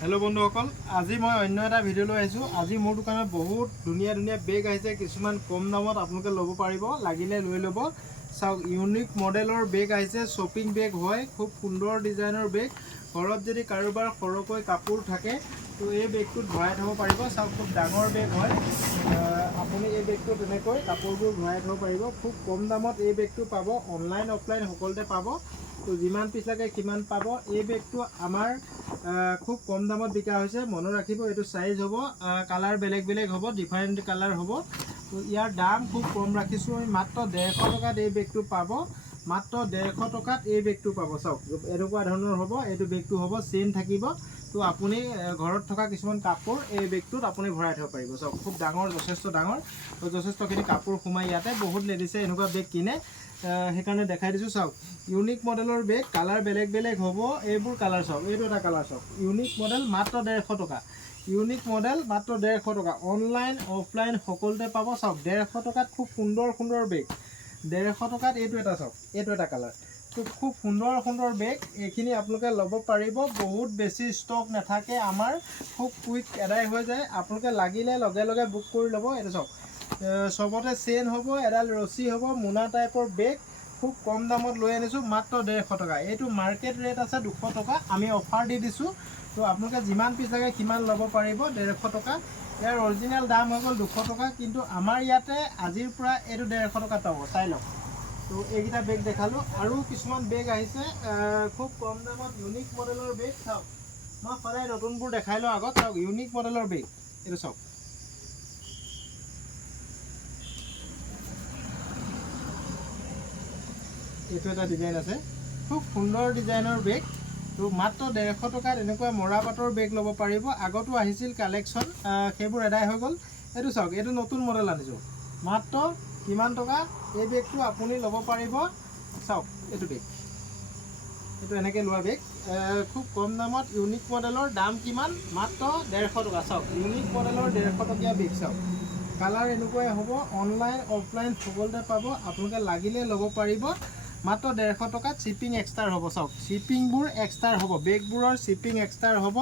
Hello बंधुসকল আজি মই অন্য এটা ভিডিও লৈ আহিছো। আজি মোৰ দোকানত বহুত ধুনিয়া ধুনিয়া বেগ আহিছে, কিছুমান কম দামত আপোনালোকে ল'ব পাৰিব, লাগিলে লৈ ল'ব। চাওক ইউনিক মডেলৰ বেগ আহিছে, শপিং বেগ হয়, খুব সুন্দৰ ডিজাইনৰ বেগ। ঘৰত যদি কাৰোবাৰ সৰহকৈ কাপোৰ থাকে তো এই বেগটোত ভৰাই থ'ব পাৰিব। চাওক খুব ডাঙৰ বেগ হয়, আপুনি এই বেগটোত এনেকৈ কাপোৰবোৰ ভৰাই থ'ব পাৰিব। খুব কম দামত এই বেগটো পাব, অনলাইন অফলাইন সকলোতে পাব। তো যিমান পিছ লাগে সিমান পাব। এই বেগটো আমাৰ খুব কম দামত বিকা হৈছে, মনত ৰাখিব। এইটো সাইজ হ'ব, কালাৰ বেলেগ বেলেগ হ'ব, ডিফাৰেণ্ট কালাৰ হ'ব। তো ইয়াৰ দাম খুব কম ৰাখিছোঁ আমি, মাত্ৰ 150 টকাত এই বেগটো পাব। মাত্ৰ 150 টকাত এই বেগটো পাব। চাওক এনেকুৱা ধৰণৰ হ'ব, এইটো বেগটো হ'ব, চেইন থাকিব। তো আপুনি ঘৰত থকা কিছুমান কাপোৰ এই বেগটোত আপুনি ভৰাই থ'ব পাৰিব। চাওক খুব ডাঙৰ, যথেষ্ট ডাঙৰ, তো যথেষ্টখিনি কাপোৰ সোমাই। ইয়াতে বহুত লেডিছে এনেকুৱা বেগ কিনে, সেইকাৰণে দেখাই দিছোঁ। চাওক ইউনিক মডেলৰ বেগ, কালাৰ বেলেগ বেলেগ হ'ব। এইবোৰ কালাৰ চাওক, এইটো এটা কালাৰ চাওক, ইউনিক মডেল, মাত্ৰ 150 টকা। ইউনিক মডেল মাত্ৰ 150 টকা, অনলাইন অফলাইন সকলোতে পাব। চাওক 150 টকাত খুব সুন্দৰ সুন্দৰ বেগ। 150 টকাত এইটো এটা চাওক, এইটো এটা কালাৰ। তো খুব সুন্দৰ সুন্দৰ বেগ, এইখিনি আপোনালোকে ল'ব পাৰিব। বহুত বেছি ষ্টক নাথাকে আমাৰ, খুব কুইক এদাই হৈ যায়। আপোনালোকে লাগিলে লগে লগে বুক কৰি ল'ব। এইটো চাওক, চবতে চেইন হ'ব, এডাল ৰছী হ'ব, মোনা টাইপৰ বেগ। খুব কম দামত লৈ আনিছোঁ, মাত্ৰ 150 টকা। এইটো মাৰ্কেট ৰেট আছে 200 টকা, আমি অফাৰ দি দিছোঁ। তো আপোনালোকে যিমান পিছ লাগে সিমান ল'ব পাৰিব। 150 টকা, ইয়াৰ অৰিজিনেল দাম হৈ গ'ল 200 টকা, কিন্তু আমাৰ ইয়াতে আজিৰ পৰা এইটো 150 টকাত পাব। চাই লওক। তো এইকেইটা বেগ দেখালোঁ, আৰু কিছুমান বেগ আহিছে খুব কম দামত, ইউনিক মডেলৰ বেগ। চাওক মই সদায় নতুনবোৰ দেখাই লওঁ আগত। চাওক ইউনিক মডেলৰ বেগ, এইটো চাওক, এইটো এটা ডিজাইন আছে, খুব সুন্দৰ ডিজাইনৰ বেগ। তো মাত্ৰ 150 টকাত এনেকুৱা মৰা পাটৰ বেগ ল'ব পাৰিব। আগতো আহিছিল কালেকশ্যন, সেইবোৰ এদাই হৈ গ'ল। এইটো চাওক, এইটো নতুন মডেল আনিছোঁ, মাত্ৰ কিমান টকা এই বেগটো আপুনি ল'ব পাৰিব। চাওক এইটো বেগ, এইটো এনেকৈ লোৱা বেগ, খুব কম দামত। ইউনিক মডেলৰ দাম কিমান? মাত্ৰ 150 টকা। চাওক ইউনিক মডেলৰ 150 টকীয়া বেগ। চাওক কালাৰ এনেকুৱাই হ'ব, অনলাইন অফলাইন সকলোতে পাব। আপোনালোকে লাগিলে ল'ব পাৰিব, মাত্ৰ 150 টকাত। শ্বিপিং এক্সট্ৰা হ'ব। চাওক শ্বিপিংবোৰ এক্সট্ৰা হ'ব, বেগবোৰৰ শ্বিপিং এক্সট্ৰা হ'ব।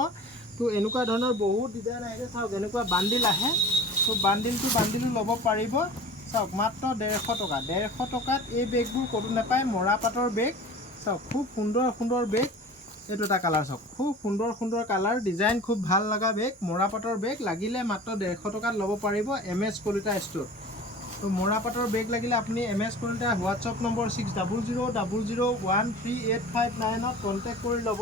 তো এনেকুৱা ধৰণৰ বহুত ডিজাইন আহিছে। চাওক এনেকুৱা বান্ডিল আহে, তো বান্ডিলো ল'ব পাৰিব। চাওক মাত্ৰ 150 টকা। 150 টকাত এই বেগবোৰ ক'তো নাপায়, মৰা পাটৰ বেগ। চাওক খুব সুন্দৰ সুন্দৰ বেগ। এইটো এটা কালাৰ চাওক, খুব সুন্দৰ সুন্দৰ কালাৰ, ডিজাইন খুব ভাল লগা বেগ, মৰা পাটৰ বেগ। লাগিলে মাত্ৰ 150 টকাত ল'ব পাৰিব, MS কলিতা ষ্ট'ৰ। তো মৰা পাটৰ বেগ লাগিলে আপুনি MS কলিতা হোৱাটছআপ নম্বৰ 6000013859ত কণ্টেক্ট কৰি ল'ব।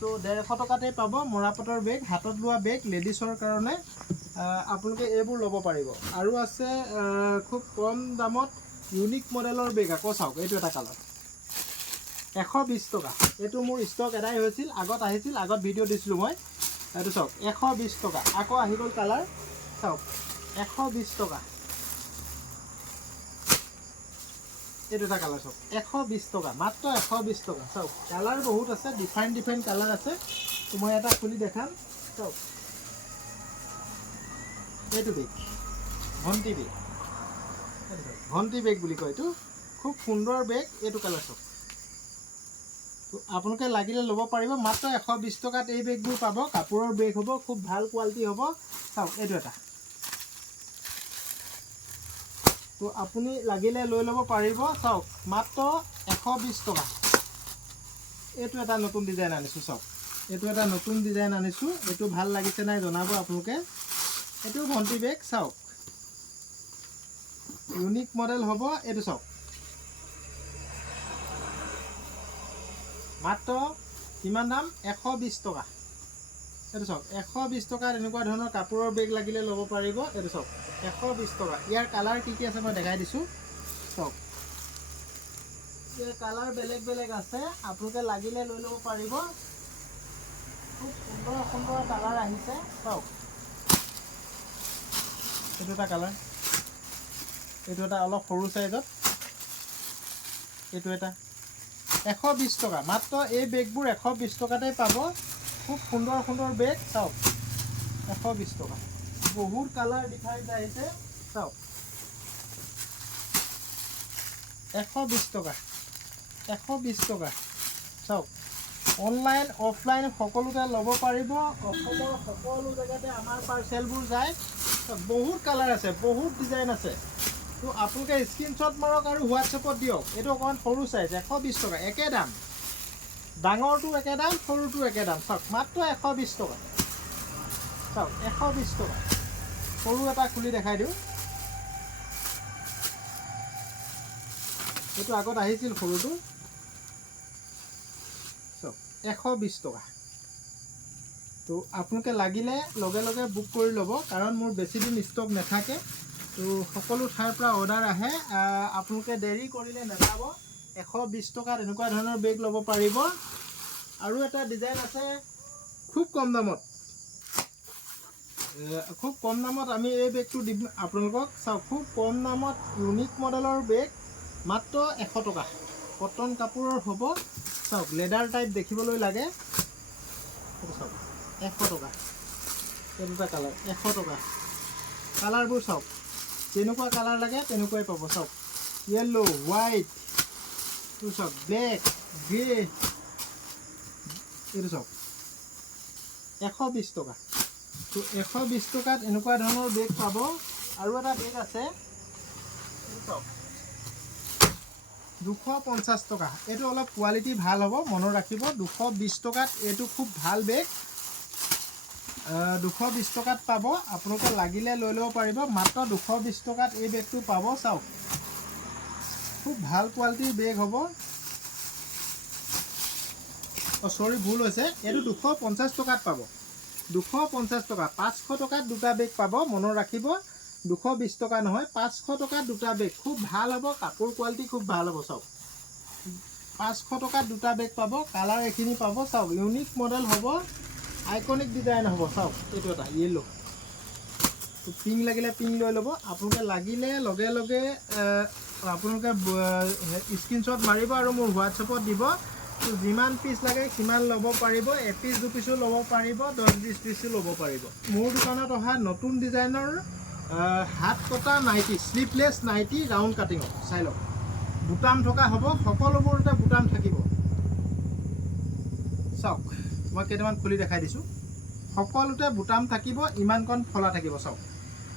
তো 150 টকাতেই পাব মৰা পাটৰ বেগ, হাতত লোৱা বেগ, লেডিছৰ কাৰণে আপোনালোকে এইবোৰ ল'ব পাৰিব। আৰু আছে খুব কম দামত ইউনিক মডেলৰ বেগ। আকৌ চাওক এইটো এটা কালাৰ, 120 টকা। এইটো মোৰ ষ্টক এদাই হৈছিল, আগত আহিছিল, আগত ভিডিঅ' দিছিলোঁ মই। এইটো চাওক 120 টকা, আকৌ আহি গ'ল কালাৰ। চাওক 120 টকা, এইটো এটা কালাৰ চাওক, 120 টকা, মাত্ৰ 120 টকা। চাওক কালাৰ বহুত আছে, ডিফাৰেণ্ট কালাৰ আছে। তো মই এটা খুলি দেখাম। চাওক এইটো বেগ, ভণ্টি বেগ, ভণ্টি বেগ বুলি কয় এইটো, খুব সুন্দৰ বেগ। এইটো কালাৰ চাওক, তো আপোনালোকে লাগিলে ল'ব পাৰিব, মাত্ৰ 120 টকাত এই বেগবোৰ পাব। কাপোৰৰ বেগ হ'ব, খুব ভাল কোৱালিটি হ'ব। চাওক এইটো এটা, তো আপুনি লাগিলে লৈ ল'ব পাৰিব। চাওক মাত্ৰ 120 টকা। এইটো এটা নতুন ডিজাইন আনিছোঁ। চাওক এইটো এটা নতুন ডিজাইন আনিছোঁ, এইটো ভাল লাগিছে নাই জনাব আপোনালোকে। এইটো ভণ্টি বেগ। চাওক ইউনিক মডেল হ'ব। এইটো চাওক মাত্ৰ কিমান দাম? 120 টকা। এইটো চাওক 120 টকাত এনেকুৱা ধৰণৰ কাপোৰৰ বেগ লাগিলে ল'ব পাৰিব। এইটো চাওক 120 টকা। ইয়াৰ কালাৰ কি কি আছে মই দেখাই দিছোঁ। চাওক ইয়াৰ কালাৰ বেলেগ বেলেগ আছে, আপোনালোকে লাগিলে লৈ ল'ব পাৰিব। খুব সুন্দৰ সুন্দৰ কালাৰ আহিছে। চাওক এইটো এটা কালাৰ, এইটো এটা অলপ সৰু চাইজত, এইটো এটা 120 টকা। মাত্ৰ এই বেগবোৰ 120 টকাতেই পাব। খুব সুন্দৰ সুন্দৰ বেগ। চাওক 120 টকা, বহুত কালাৰ ডিফাৰেণ্ট আহিছে। চাওক 120 টকা, 120 টকা। চাওক অনলাইন অফলাইন সকলোতে ল'ব পাৰিব। অসমৰ সকলো জেগাতে আমাৰ পাৰ্চেলবোৰ যায়। বহুত কালাৰ আছে, বহুত ডিজাইন আছে। তো আপোনালোকে স্ক্ৰীনশ্বট মাৰক আৰু হোৱাটছএপত দিয়ক। এইটো অকণমান সৰু চাইজ 120 টকা, একে দাম। ডাঙৰটো একে দাম, সৰুটো একে দাম। চাওক মাত্ৰ 120 টকা। চাওক 120 টকা। সৰু এটা খুলি দেখাই দিওঁ। এইটো আগত আহিছিল সৰুটো। চাওক 120 টকা। তো আপোনালোকে লাগিলে লগে লগে বুক কৰি ল'ব, কাৰণ মোৰ বেছি দিন ষ্টক নাথাকে। তো সকলো ঠাইৰ পৰা অৰ্ডাৰ আহে। আপোনালোকে দেৰি কৰিলে নাপাব। 120 টকাত এনেকুৱা ধৰণৰ বেগ ল'ব পাৰিব। আৰু এটা ডিজাইন আছে খুব কম দামত। খুব কম দামত আমি এই বেগটো দিম আপোনালোকক। চাওক খুব কম দামত ইউনিক মডেলৰ বেগ, মাত্ৰ 100 টকা। কটন কাপোৰৰ হ'ব। চাওক লেডাৰ টাইপ দেখিবলৈ লাগে। চাওক 100 টকা। এই দুটা কালাৰ 100 টকা। কালাৰবোৰ চাওক, যেনেকুৱা কালাৰ লাগে তেনেকুৱাই পাব। চাওক য়েল্লো, হোৱাইট, এইটো চাওক ব্লেক, গ্ৰে, এইটো চাওক 120 টকা। তো 120 টকাত এনেকুৱা ধৰণৰ বেগ পাব। আৰু এটা বেগ আছে, চাওক 250 টকা। এইটো অলপ কোৱালিটি ভাল হ'ব, মনত ৰাখিব। 220 টকাত এইটো খুব ভাল বেগ। 220 টকাত পাব। আপোনালোকে লাগিলে লৈ ল'ব পাৰিব। মাত্ৰ 220 টকাত এই বেগটো পাব। চাওক খুব ভাল কোৱালিটিৰ বেগ হ'ব। চৰি ভুল হৈছে, এইটো 250 টকাত পাব। 250 টকা। 500 টকাত দুটা বেগ পাব, মনত ৰাখিব। 220 টকা নহয়, 500 টকাত দুটা বেগ। খুব ভাল হ'ব, কাপোৰ কোৱালিটি খুব ভাল হ'ব। চাওক 500 টকাত দুটা বেগ পাব। কালাৰ এইখিনি পাব। চাওক ইউনিক মডেল হ'ব, আইকনিক ডিজাইন হ'ব। চাওক এইটো এটা য়েল্লো, পিংক লাগিলে পিংক লৈ ল'ব। আপোনালোকে লাগিলে লগে লগে আপোনালোকে স্ক্ৰীনশ্বট মাৰিব আৰু মোৰ হোৱাটছএপত দিব। যিমান পিচ লাগে সিমান ল'ব পাৰিব। এপিচ দুপিচো ল'ব পাৰিব, 10-20 পিচো ল'ব পাৰিব। মোৰ দোকানত অহা নতুন ডিজাইনৰ হাত কটা নাইটি, শ্লিভলেছ নাইটি, ৰাউণ্ড কাটিঙত চাই লওক। বুটাম থকা হ'ব, সকলোবোৰতে বুটাম থাকিব। চাওক মই কেইটামান খুলি দেখাই দিছোঁ। সকলোতে বুটাম থাকিব, ইমানকণ ফলা থাকিব। চাওক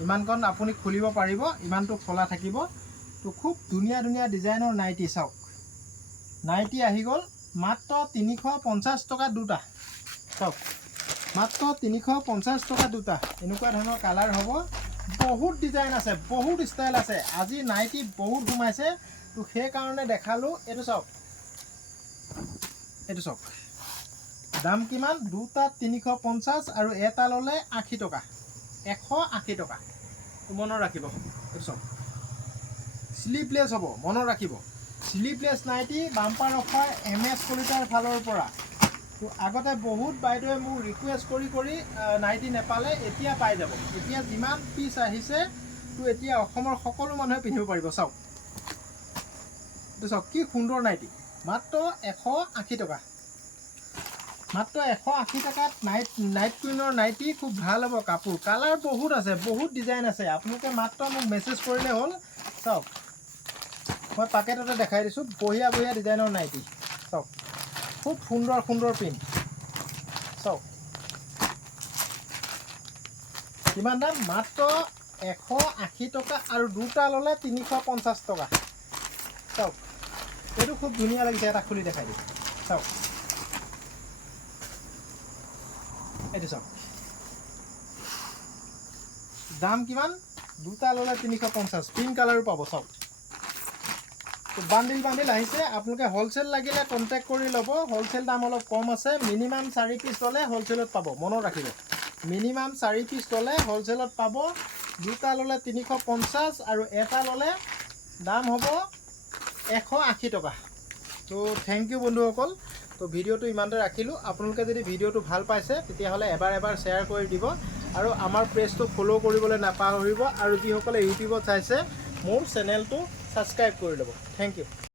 ইমানকণ আপুনি খুলিব পাৰিব, ইমানটো ফলা থাকিব। তো খুব ধুনীয়া ধুনীয়া ডিজাইনৰ নাইটি। চাওক নাইটি আহি গ'ল, মাত্ৰ 350 টকা দুটা। চাওক মাত্ৰ 350 টকা দুটা। এনেকুৱা ধৰণৰ কালাৰ হ'ব। বহুত ডিজাইন আছে, বহুত ষ্টাইল আছে। আজি নাইটি বহুত সোমাইছে, তো সেইকাৰণে দেখালোঁ। এইটো চাওক, এইটো চাওক দাম কিমান? দুটাত 350 আৰু এটা ল'লে 80 টকা। 180 টকা। মনত ৰাখিব। এইটো চাওক শ্লিভলেছ হ'ব, মনত ৰাখিব। Sleeveless nighty, bumper offer MS কলিতাৰ ফালৰ পৰা। তো আগতে বহুত বাইদেৱে মোক ৰিকুৱেষ্ট কৰি কৰি নাইটি নেপালে, এতিয়া পাই যাব। এতিয়া যিমান পিচ আহিছে, তো এতিয়া অসমৰ সকলো মানুহে পিন্ধিব পাৰিব। চাওক এইটো চাওক কি সুন্দৰ নাইটি, মাত্ৰ 180 টকা। মাত্ৰ 180 টকাত নাইট কুইনৰ নাইটি। খুব ভাল হ'ব কাপোৰ। কালাৰ বহুত আছে, বহুত ডিজাইন আছে। আপোনালোকে মাত্ৰ মোক মেছেজ কৰিলে হ'ল। চাওক মই পাকেটতে দেখাই দিছোঁ, বঢ়িয়া বঢ়িয়া ডিজাইনৰ নাইটি। চাওক খুব সুন্দৰ সুন্দৰ প্ৰিণ্ট। চাওক কিমান দাম? মাত্ৰ 180 টকা আৰু দুটা ল'লে 350 টকা। চাওক এইটো খুব ধুনীয়া লাগিছে, এটা খুলি দেখাই দিওঁ। চাওক এইটো চাওক দাম কিমান? দুটা ল'লে 350। পিংক কালাৰো পাব। চাওক বান্ডিল বান্ডিল আহিছে। আপোনালোকে হ'লচেল লাগিলে কণ্টেক্ট কৰি ল'ব। হ'লচেল দাম অলপ কম আছে। মিনিমাম 4 পিচ ল'লে হ'লচেলত পাব, মনত ৰাখিব। মিনিমাম 4 পিচ ল'লে হ'লচেলত পাব। দুটা ল'লে 350 আৰু এটা ল'লে দাম হ'ব 180 টকা। তো থেংক ইউ বন্ধুসকল। তো ভিডিঅ'টো ইমানতে ৰাখিলোঁ। আপোনালোকে যদি ভিডিঅ'টো ভাল পাইছে তেতিয়াহ'লে এবাৰ শ্বেয়াৰ কৰি দিব আৰু আমাৰ পেজটো ফ'ল' কৰিবলৈ নাপাহৰিব। আৰু যিসকলে ইউটিউবত চাইছে মোৰ চেনেলটো ছাবস্ক্ৰাইব কৰি ল'ব। Thank U.